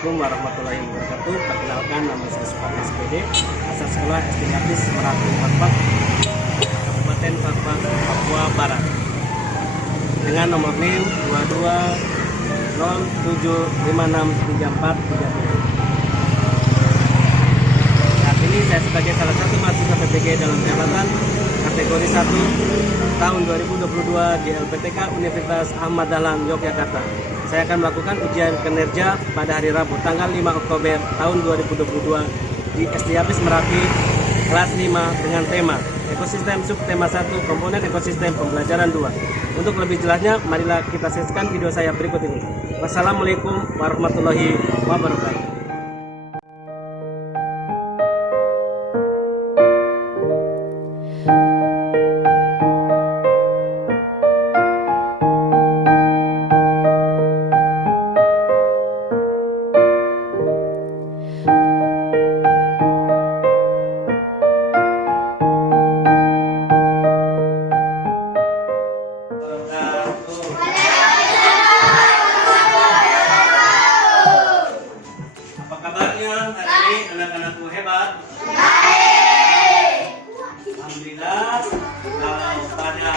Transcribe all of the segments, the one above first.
Assalamualaikum warahmatullahi wabarakatuh. Perkenalkan, nama saya Supardi SPD, asal sekolah SD Gatis Merapi Fakfak, Kabupaten Fakfak, Papua Barat. Dengan nomor NIM 2207563430. Saat ini saya sebagai salah satu mahasiswa PPG dalam jabatan kategori 1 tahun 2022 di LPTK Universitas Ahmad Dahlan Yogyakarta. Saya akan melakukan ujian kinerja pada hari Rabu tanggal 5 Oktober tahun 2022 di SD Gatis Merapi kelas 5 dengan tema ekosistem subtema 1 komponen ekosistem pembelajaran 2. Untuk lebih jelasnya, marilah kita saksikan video saya berikut ini. Wassalamualaikum warahmatullahi wabarakatuh. Anak-anakku hebat. Baik. Alhamdulillah. Kalau pada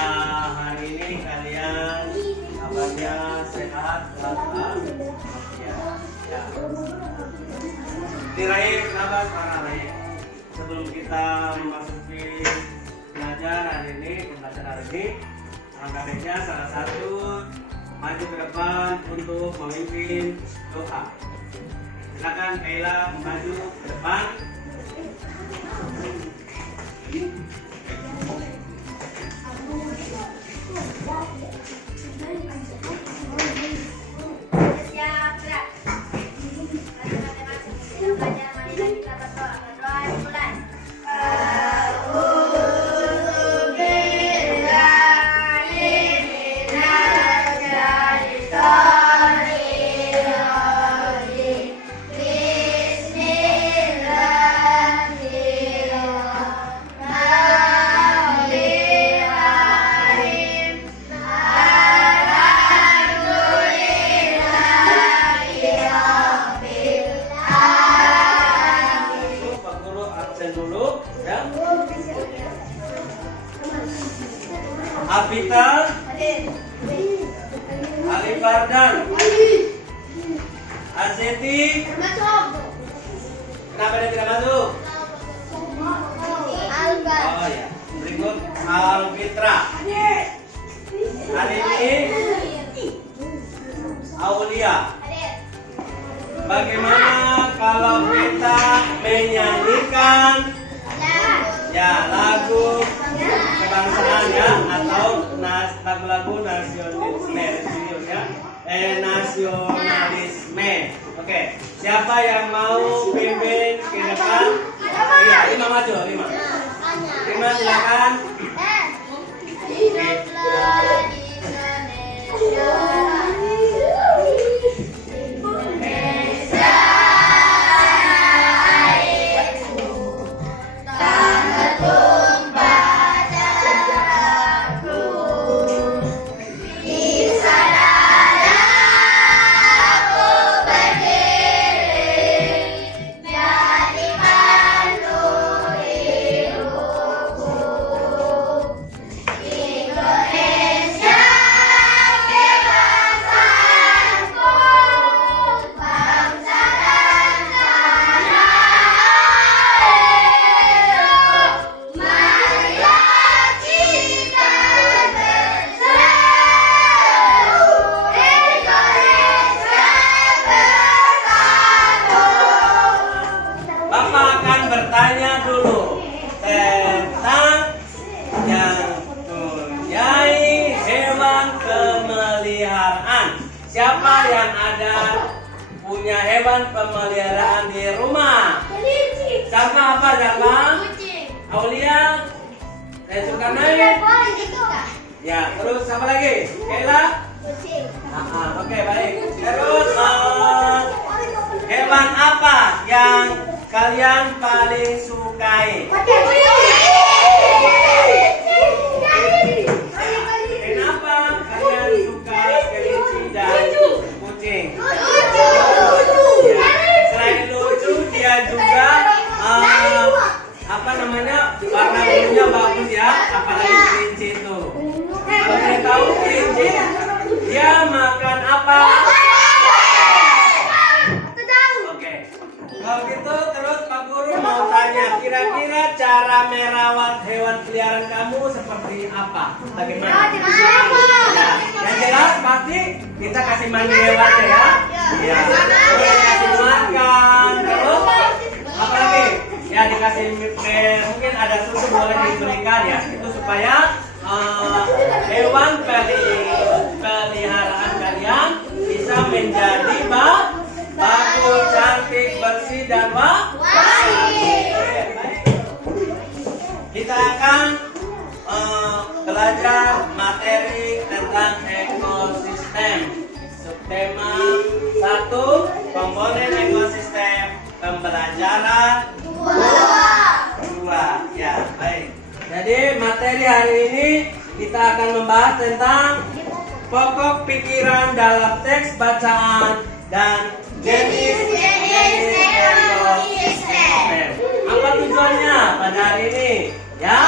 hari ini kalian kabarnya sehat, selamat. Ya. Diraih kenapa suara Raih? Sebelum kita memasuki pembelajaran hari ini, angkat baiknya salah satu maju ke depan untuk memimpin doa. Silakan Kaila maju ke depan. Afita, Ali Fardan, Azeti, kenapa dia tidak masuk? Oh ya, berikut Alfitra, Arini, Aulia. Bagaimana kalau kita menyanyikan lagu kebangsaan atau lagu-lagu nasionalisme. Oke, siapa yang mau pimpin ke depan? Iya, 5 maju, 5. 5 silakan. Bertanya dulu tentang yang mempunyai hewan pemeliharaan. Siapa yang ada punya hewan pemeliharaan di rumah? Sama apa Zalma? Aulia? Zulkarnain? Ya, terus apa lagi? Kaila? Oke, baik. Terus hewan apa yang kalian paling sukai? Kenapa kalian suka kelinci dan kucing? Ya. teman-temannya warna bulunya bagus ya, apalagi kelinci itu. Kalau saya tahu kelinci, dia makan apa? Oke. Kalau gitu terus Pak Guru mau tanya, kira-kira cara merawat hewan peliharaan kamu seperti apa? Bagaimana? Nah, yang jelas pasti kita kasih mandi hewannya ya. Iya. Terus kasih makan, terus apa lagi? Ya dikasih mungkin ada susu boleh diberikan ya. Itu supaya hewan peliharaan kalian bisa menjadi bagus, cantik, bersih dan wangi. Kita akan belajar materi tentang ekosistem. Subtema 1, komponen ekosistem. Pembelajaran 2. Ya, baik. Jadi materi hari ini kita akan membahas tentang pokok pikiran dalam teks bacaan dan jenis-jenis ekosistem. Apa tujuannya pada hari ini? Ya,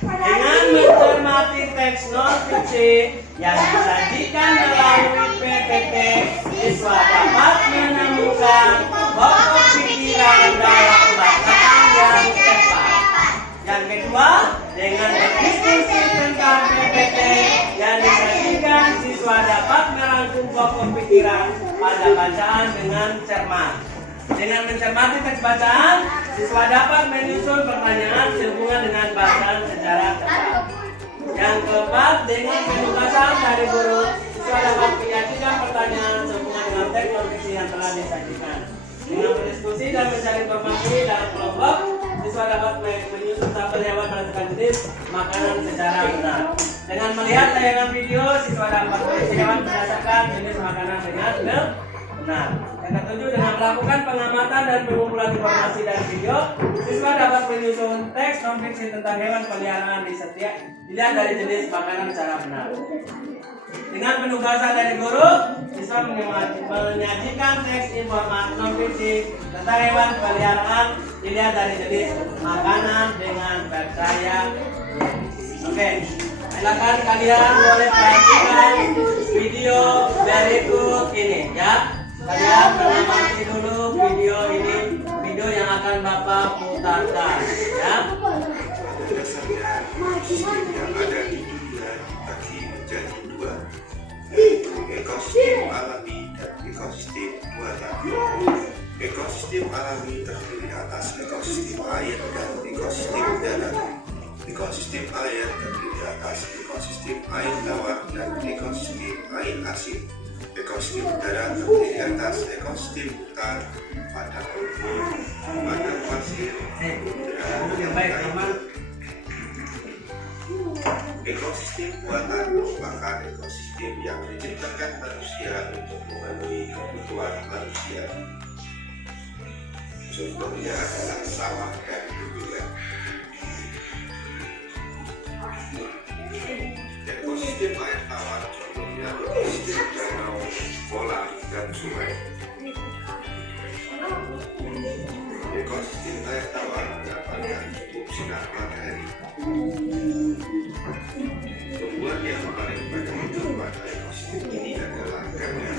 dengan mencermati teks non-fiksi yang disajikan melalui PPT, siswa dapat menemukan pokok pikiran dalam bacaan yang tepat. Yang kedua, dengan berdiskusi tentang PPT yang disajikan, siswa dapat merangkum pokok pikiran pada bacaan dengan cermat. Dengan mencermati teks bacaan, siswa dapat menyusun pertanyaan sehubungan dengan bacaan secara tepat. Yang keempat, dengan penugasan dari guru, siswa dapat menyajikan pertanyaan sehubungan dengan teks non-fiksi yang telah disajikan. Dengan berdiskusi dan mencari informasi dalam kelompok, siswa dapat menyusun tabel hewan berdasarkan jenis makanan secara benar. Dengan melihat tayangan video, siswa dapat mengisi hewan berdasarkan jenis makanan dengan benar. Yang ketujuh, dengan melakukan pengamatan dan pengumpulan informasi dari video, siswa dapat menyusun teks non-fiksi tentang hewan peliharaan di setiap dilihat dari jenis makanan secara benar. Dengan penugasan dari guru, siswa menyajikan teks informasi non-fiksi tentang hewan peliharaan dilihat dari jenis makanan dengan percaya. Oke, silakan kalian boleh perhatikan video berikut ini ya. Kalian mengamati dulu video ini, video yang akan Bapak putarkan ya. Pada dasarnya ekosistem yang ada di dunia dibagi menjadi dua, yaitu ekosistem alami dan ekosistem buatan. Ekosistem alami terdiri atas ekosistem air dan ekosistem darat. Ekosistem air terdiri atas ekosistem air tawar dan ekosistem air asin. Ekosistem darat terdiri atas ekosistem hutan, padang rumput, padang pasir, tundra, ekosistem buatan merupakan ekosistem yang diciptakan manusia untuk memenuhi kebutuhan manusia. Contohnya adalah sawah dan bebungan. Ekosistem air tawar contohnya ekosistem danau, kolam, dan sungai. Ekosistem air tawar mendapatkan cukup sinar matahari. Tumbuhan yang paling banyak hidup pada ekosistem ini adalah gajah.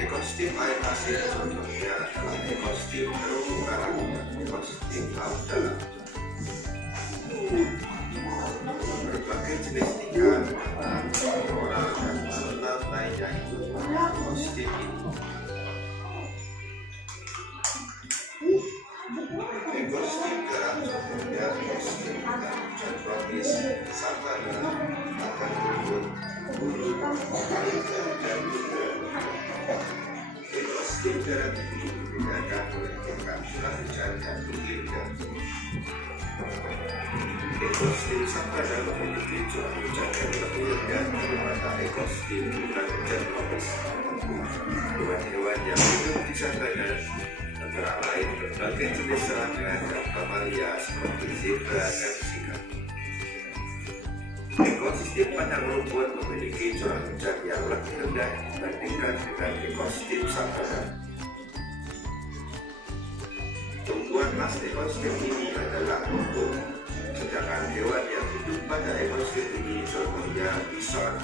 Ekosistem air asin contohnya adalah ekosistem terumbu karang dan ekosistem laut dalam. Berbagai jenis ikan, flora, dan laut lainnya hidup pada ekosistem ini. Ekosistem darat contohnya ekosistem hutan tropis, savana, padang rumput, gunung, pantai, dan tundra. Ekosistem darat ini dibedakan oleh tingkat curah hujan yang tinggi dan ekosistem savana memiliki curah hujan yang lebih rendah daripada ekosistem hutan hujan tropis. Hewan-hewan yang hidup di savana antara lain berbagai jenis serangga dan mamalia seperti zebra dan singa. Ekosistem padang rumput memiliki curah hujan yang lebih rendah dibandingkan dengan ekosistem savana. Tumbuhan tumbuhan khas ekosistem ini adalah rumput. Sedangkan hewan yang hidup pada ekosistem ini contohnya bison,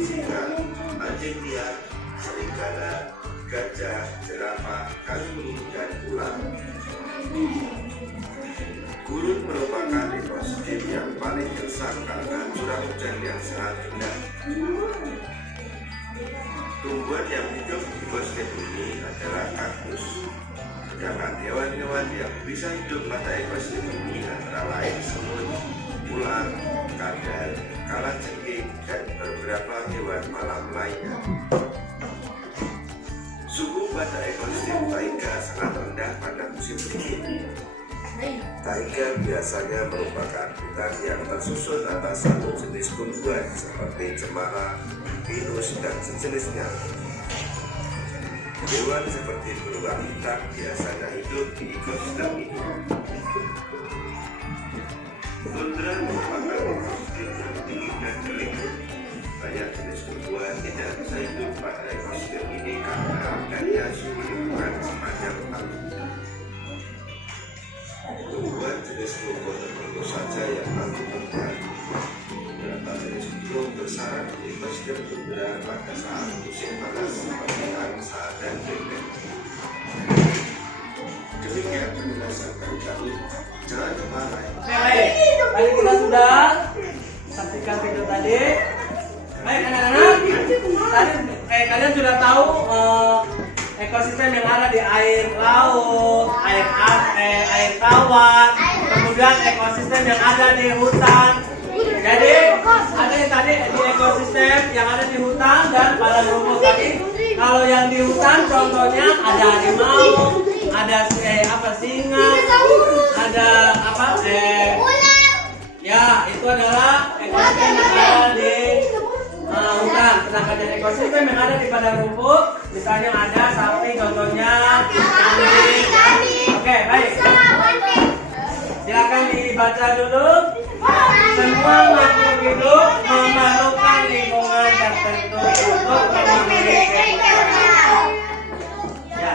singa, anjing liar, serigala, gajah, jerapah, kanguru, dan ular. Gurun merupakan ekosistem yang paling gersang karena curah hujan yang sangat rendah. Tumbuhan yang hidup di ekosistem ini adalah kaktus. Sedangkan hewan-hewan yang bisa hidup pada ekosistem ini antara lain semut, ular, kadal, kalajengking, dan beberapa hewan malam lainnya. Suhu pada ekosistem taiga sangat rendah pada musim dingin. Taiga biasanya merupakan hutan yang tersusun atas satu jenis tumbuhan seperti cemara, pinus, dan sejenisnya. Hewan seperti beruang hitam biasanya hidup di ekosistem ini. Tundra merupakan ekosistem yang dingin dan kering. Banyak jenis tumbuhan tidak bisa hidup pada ekosistem ini karena adanya suhu lingkungan sepanjang tahun. Tumbuhan jenis rumput tertentu saja yang mampu bertahan. Beberapa jenis burung bersarang di ekosistem tundra pada saat musim panas seperti angsa dan bebek. Demikian penjelasan dari kami. Jangan kemana-mana. Baik, tadi kita sudah saksikan video tadi. Baik anak-anak, tadi kalian sudah tahu ekosistem yang ada di air laut, air tawar, kemudian ekosistem yang ada di hutan. Jadi ada yang tadi di ekosistem yang ada di hutan dan padang rumput tadi. Kalau yang di hutan contohnya ada harimau, ada singa, ada ya itu adalah ekosistem yang ada di hutan. Sedangkan dari ekosistem yang ada di padang rumput, misalnya ada sapi, contohnya kambing. Oke, baik. Silakan dibaca dulu. Semua makhluk hidup memerlukan lingkungan tertentu untuk memenuhi kebutuhan. Ya.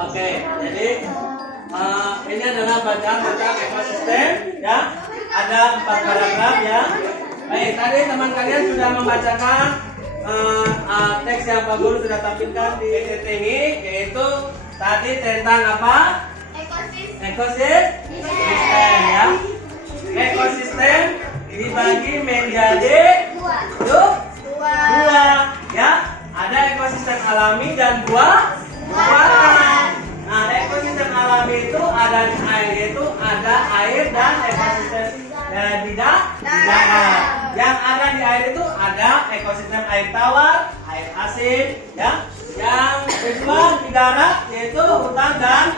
Oke, jadi ini adalah bacaan ekosistem ya. Ada 4 paragraf ya. Baik, tadi teman kalian sudah membacakan teks yang Pak Guru sudah tampilkan di PPT ini, yaitu tadi tentang apa? Ekosistem ya. Ekosistem dibagi menjadi dua ya. Ada ekosistem alami dan buatan. Nah, ekosistem alami itu ada di air, yaitu ada air dan ekosistem di darat. Yang ada di air itu ada ekosistem air tawar, air asin, ya. Yang kedua di darat yaitu hutan dan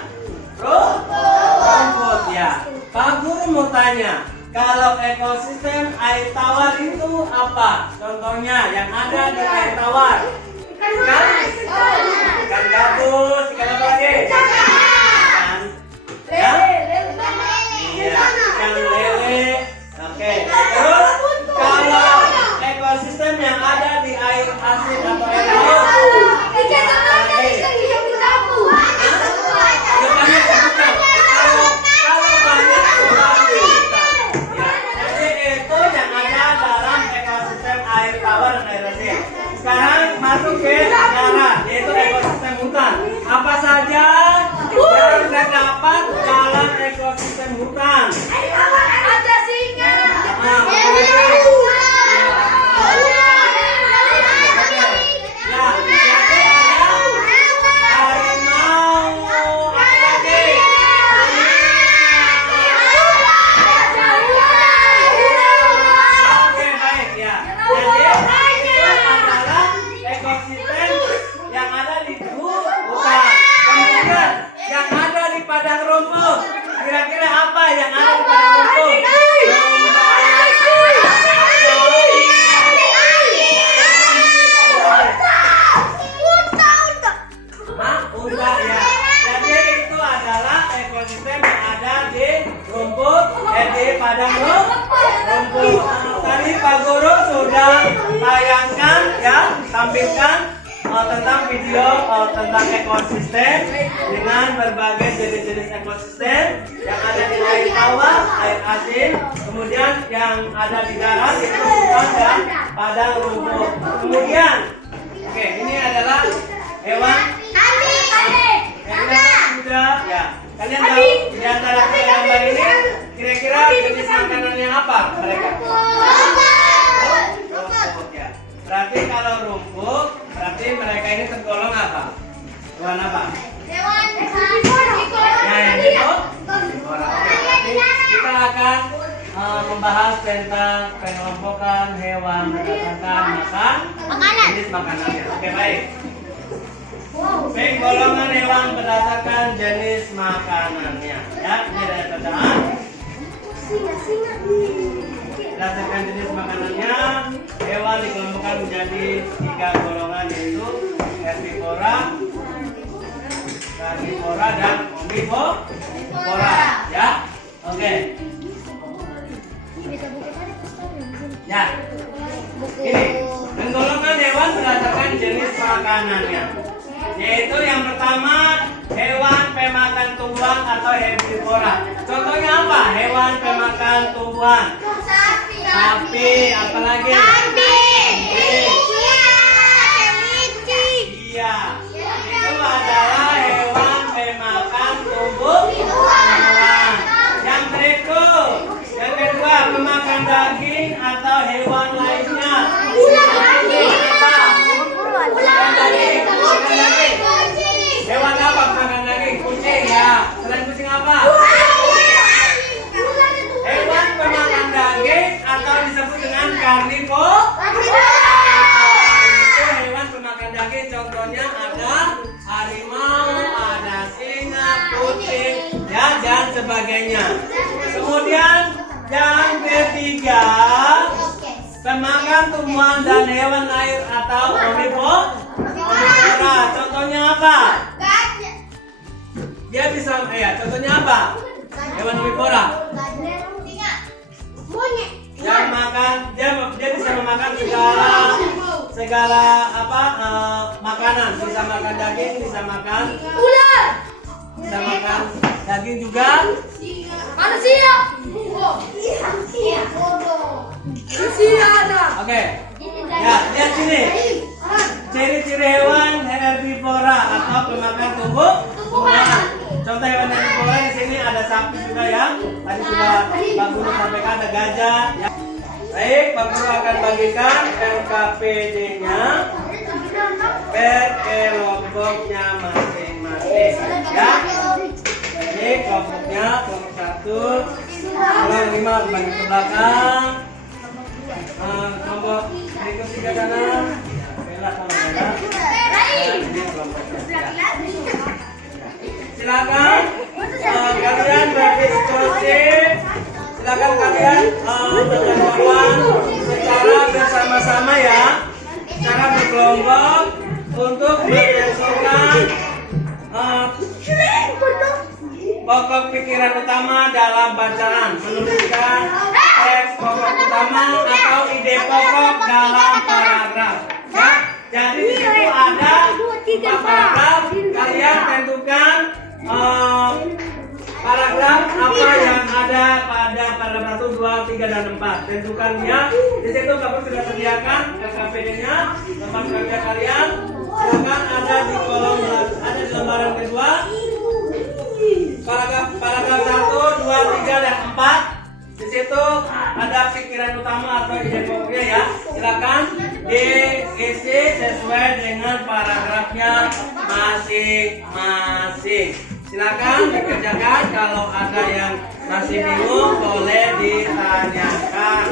rumput, ya. Pak Guru mau tanya, kalau ekosistem air tawar itu apa? Contohnya yang ada di air tawar. Ikan gabus, ikan apa lagi? Ikan lele. Oke. Terus kalau ekosistem yang ada di air asin atau air laut, kalau banyak jadi itu yang ada dalam ekosistem air tawar dan air asin. Sekarang masuk ke darat, yaitu ekosistem hutan. Apa saja yang terdapat dalam ekosistem hutan? Ada singa, tampilkan tentang video tentang ekosistem dengan berbagai jenis-jenis ekosistem yang ada di air tawar, air asin, kemudian yang ada di darat itu hutan dan padang rumput. Kemudian, oke, ini adalah hewan kuda. Ya, kalian tahu di antara gambar ini kira-kira jenis makanannya apa mereka? Rumput ya. Berarti kalau rumput, berarti mereka ini tergolong apa? Hewan apa? Ya, yang itu kita akan membahas tentang pengelompokan hewan berdasarkan jenis makanannya. Oke, baik. Baik, golongan hewan berdasarkan jenis makanannya. Ya, ini ada bacaan. Berdasarkan jenis makanannya, hewan dikelompokkan menjadi 3 golongan, yaitu herbivora, karnivora, dan omnivora. Ya, oke. Ya, ini menggolongkan hewan berdasarkan jenis makanannya, yaitu yang pertama hewan pemakan tumbuhan atau herbivora. Contohnya apa? Hewan pemakan tumbuhan. Sapi, apalagi? Iya, itu adalah hewan pemakan tumbuhan. Yang berikut, yang kedua pemakan daging atau hewan lainnya. Apa? Hewan apa pemakan daging? Kucing ya. Selain kucing apa? Hewan pemakan daging atau disebut dengan karnivora. Itu hewan pemakan daging. Contohnya ada harimau, ada singa, kucing, ya, dan sebagainya. Kemudian yang ketiga, pemakan tumbuhan dan hewan air atau omnivora. Contohnya apa? Dia bisa, contohnya apa? Hewan omnivora. Yang makan, dia bisa memakan segala apa makanan. Bisa makan daging, bisa makan ular. Bisa makan daging juga. Manusia. Oke. Ya, lihat sini. Ciri-ciri hewan herbivora atau pemakan tumbuhan. Contoh hewan herbivora di sini ada sapi juga ya. Tadi sudah Pak Guru sampaikan, ada gajah. Ya. Baik, Pak Guru akan bagikan NKPD-nya per kelompoknya masing-masing. Ya. Ini kelompoknya, kelompok 1, kelompok 5 bagi ke belakang. Kelompok berikut 3 kanan. Merah sama merah. Ini kelompoknya. Silakan kalian berdiskusi. Silakan kalian menjawab secara bersama-sama ya, secara berkelompok untuk menentukan pokok pikiran utama dalam bacaan, menuliskan teks pokok utama atau ide pokok dalam paragraf. Ya, jadi di situ ada 4 paragraf. Kalian tentukan paragraf apa yang ada pada paragraf 1, 2, 3, dan 4. Tentukan dia. Di situ kamu sudah sediakan LKPD-nya, tempat kerja kalian. Silakan ada di kolom, ada di lembaran kedua. Paragraf 1, 2, 3, dan 4. Di situ ada pikiran utama atau ide pokoknya ya. Silakan diisi sesuai dengan paragrafnya masing-masing. Silakan dikerjakan. Kalau ada yang masih bingung boleh ditanyakan.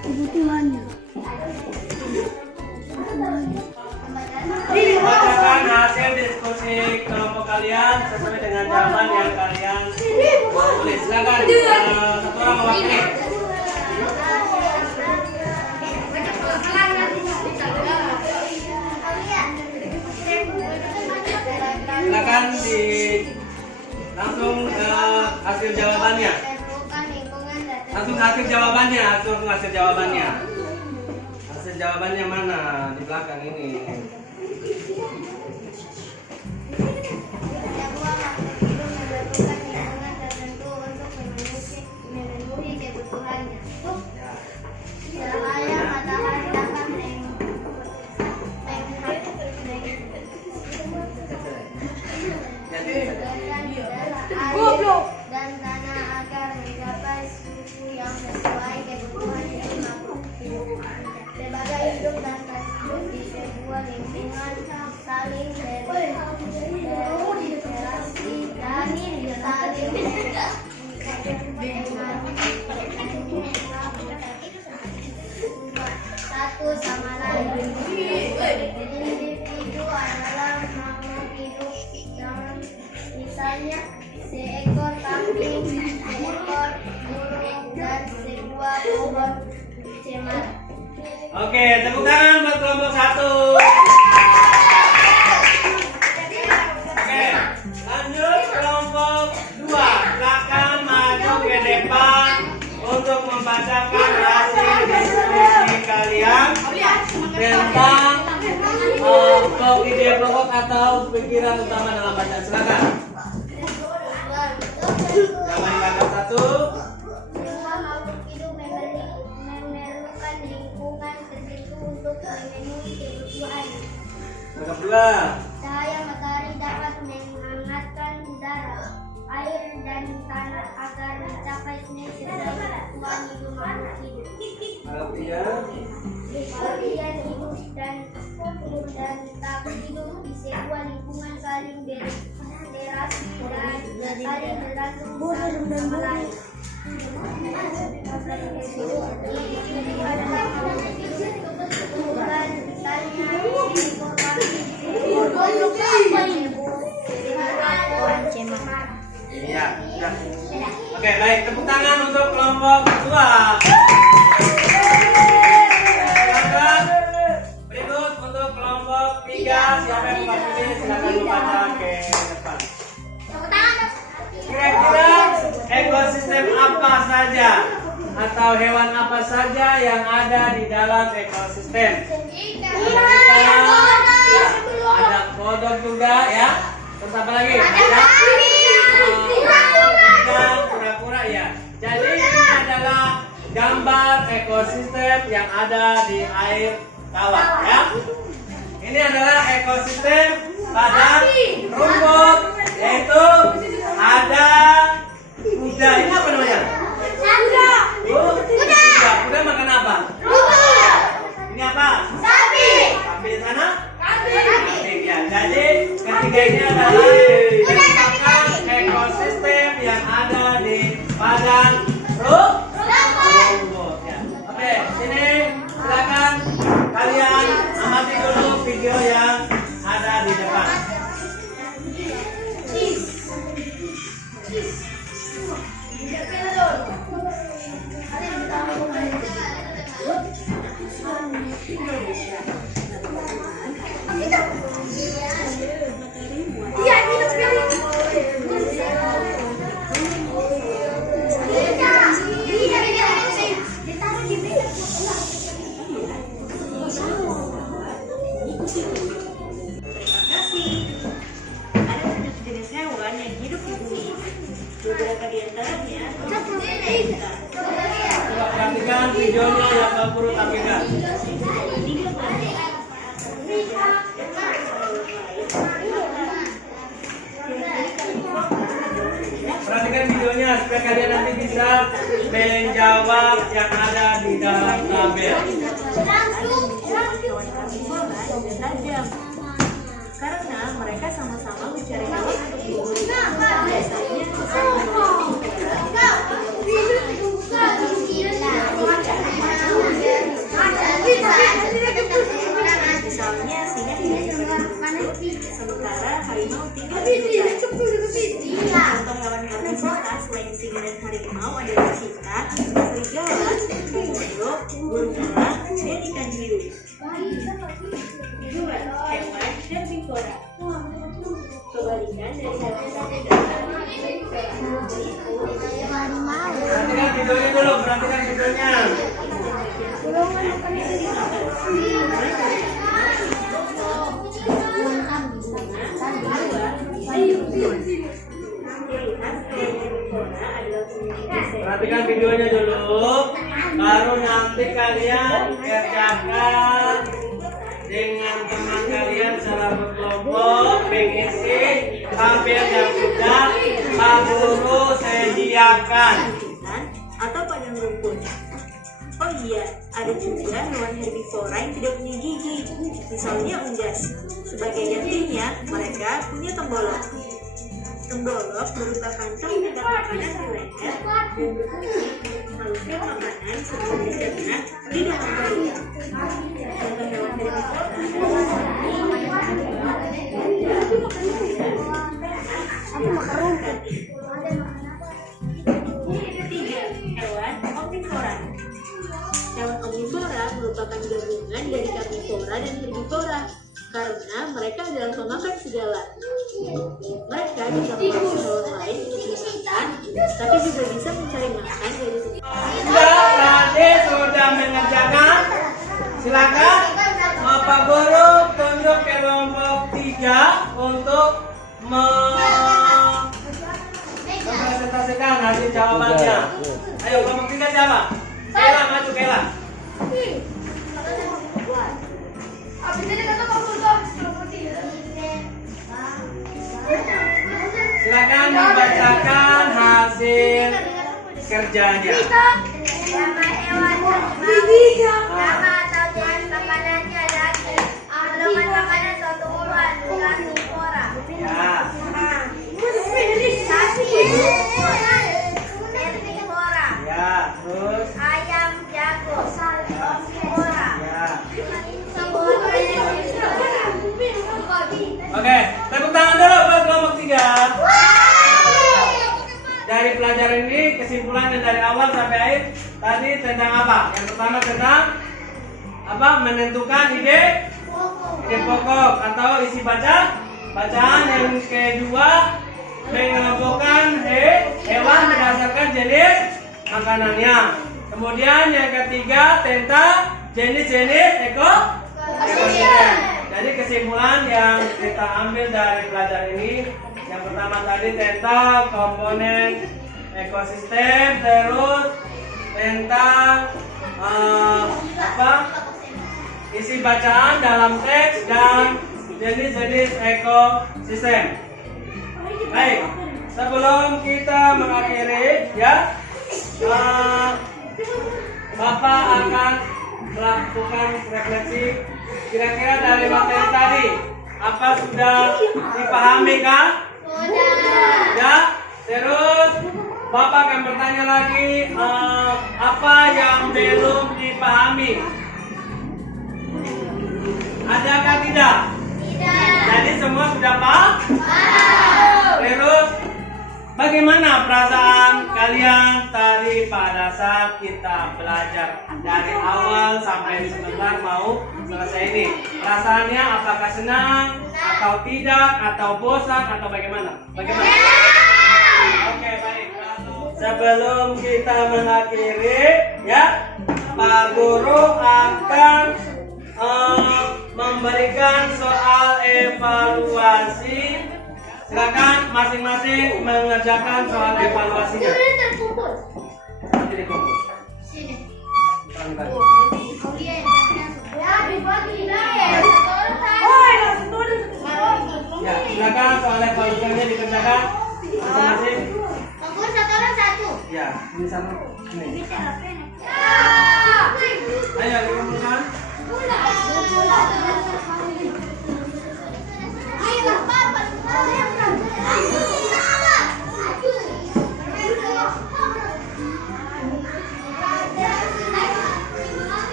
Kebutuhannya. Bacakan hasil diskusi kelompok kalian sesuai dengan jawaban yang kalian tulis. Silakan satu orang mewakili. Silakan langsung hasil jawabannya. Langsung hasil jawabannya, hasil jawabannya. Hasil jawabannya mana? Di belakang ini. Dan tanah agar mencapai suhu yang sesuai kebutuhan sebagai hidup dan hidup di sebuah lingkungan saling berinteraksi dan satu sama lain. Individu adalah makhluk hidup yang misalnya seekor kambing, seekor burung, dan sebuah pohon cemara. Oke, tepuk tangan buat kelompok 1. Oke, lanjut kelompok 2. Silakan maju ke depan untuk membacakan hasil diskusi kalian tentang ide pokok atau pikiran utama dalam bacaan. Silakan. Yang angkat 1. Semua makhluk hidup memerlukan lingkungan tertentu untuk memenuhi kebutuhan. Angkat 2. Cahaya matahari dapat menghangatkan udara, air, dan tanah agar mencapai suhu sesuai kebutuhan hidup makhluk hidup. Angkat 3. Kalian hidup dan tak hidup di sebuah lingkungan saling berinteraksi dan saling bergantung satu sama lain. Iya, sudah. Oke, baik. Tepuk tangan untuk kelompok 2. Silakan. Berikut untuk kelompok 3. Siapa yang mewakili silakan membaca ke depan. Kira-kira ekosistem apa saja atau hewan apa saja yang ada di dalam ekosistem? Ada kodok juga ya. Terus apa lagi? Ada ikan, kura-kura ya. Jadi ini adalah gambar ekosistem yang ada di air kawah ya. Ini adalah ekosistem padang rumput, yaitu ada kuda. Ini apa namanya? Kuda makan apa? Ini apa? Sapi di sana? Kambing ya. Jadi ketiga ini adalah merupakan ekosistem yang ada di padang rumput ya. Oke, sini silakan kalian amati dulu video yang ada di depan. Perhatikan videonya yang kamu perlu tampilkan. Perhatikan videonya supaya kalian nanti bisa menjawab yang ada di dalam tabel. Karena mereka sama-sama mencari hal untuk biasanya Sora selain singa dan harimau adalah cita, serigala, kodok, burung elang, dan ikan hiu. 2. Hewan herbivora. Kebalikan dari hewan Perhatikan videonya dulu, perhatikan videonya. Perhatikan videonya dulu, baru nanti kalian kerjakan dengan teman kalian secara berkelompok, mengisi tabel yang sudah Pak Guru sediakan. Atau padang rumput. Oh iya, ada juga hewan herbivora yang tidak punya gigi, misalnya unggas. Sebagai gantinya, mereka punya tembolok. Tembolok merupakan tingkat makanan di leher dan berfungsi menghaluskan makanan sebelum dicerna di dalam perut. Contoh hewan herbivora adalah 3. Hewan omnivora. Hewan omnivora merupakan gabungan dari karnivora dan herbivora karena mereka adalah pemakan segala. Mereka bisa memakan hewan lain untuk dimakan, tapi juga bisa mencari makan dari Tadi sudah mengerjakan. Silakan Bapak Guru tunjuk kelompok 3 untuk mempresentasikan hasil jawabannya. Ayo kelompok 3 siapa? Kela, maju Kela. Silakan dibacakan hasil kerjanya. Nama hewan nama atau jenis makanannya daging. Golongan makanan suatu hewan karnivora. Ya. Sapi herbivora. Ya, terus. Ayam jago omnivora. Ya. Semua herbivora. Oke, tepuk tangan dulu buat kelompok 3. Dari pelajaran ini kesimpulannya dari awal sampai akhir tadi tentang apa? Yang pertama tentang apa? Menentukan ide pokok atau isi bacaan. Yang kedua mengelompokkan hewan berdasarkan jenis makanannya. Kemudian yang ketiga tentang jenis-jenis ekosistem. Jadi kesimpulan yang kita ambil dari pelajaran ini, yang pertama tadi tentang komponen ekosistem, terus tentang isi bacaan dalam teks dan jenis-jenis ekosistem. Baik, sebelum kita mengakhiri ya, Bapak akan melakukan refleksi. Kira-kira dari materi tadi apa sudah dipahami kan? Ya, terus Bapak akan bertanya lagi apa yang belum dipahami? Adakah tidak? Tidak. Jadi semua sudah paham? Terus bagaimana perasaan kalian tadi pada saat kita belajar dari awal sampai sebentar mau selesai ini? Perasaannya apakah senang atau tidak atau bosan atau bagaimana? Bagaimana? Oke, baik. Sebelum kita mengakhiri ya, Pak Guru akan memberikan soal evaluasi. Silakan masing-masing mengerjakan soal evaluasinya. Nanti dikumpul. Ya, silakan soal evaluasinya dikerjakan masing-masing. Ya, ini sama ini. Ayo dikumpulkan.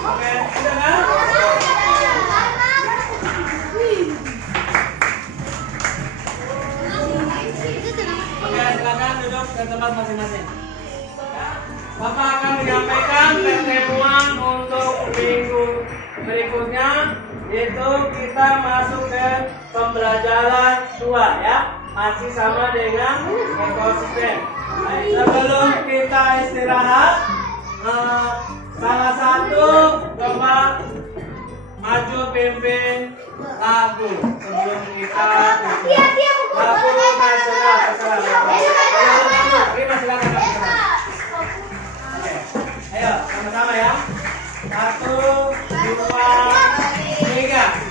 Oke, sudah kan? tempat masing-masing. Bapak akan menyampaikan pertemuan untuk minggu berikutnya, yaitu kita masuk ke pembelajaran 2 ya, masih sama dengan ekosistem. Sebelum kita istirahat, salah satu coba maju pimpin lagu sebelum kita lagu nasional. Terima silakan. Ayo sama-sama ya. 1, 2, 3.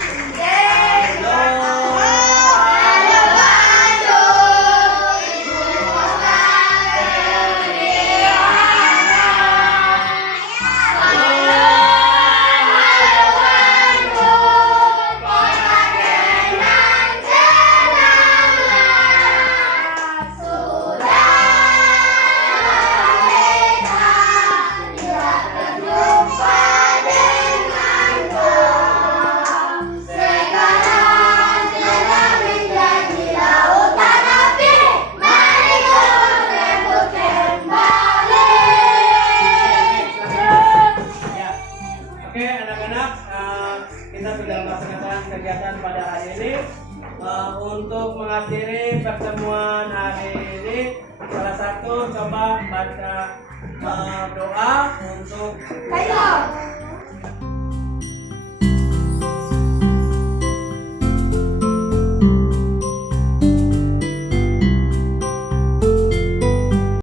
Oke anak-anak, kita sudah melaksanakan kegiatan pada hari ini. Untuk mengakhiri pertemuan hari ini, salah satu coba baca doa untuk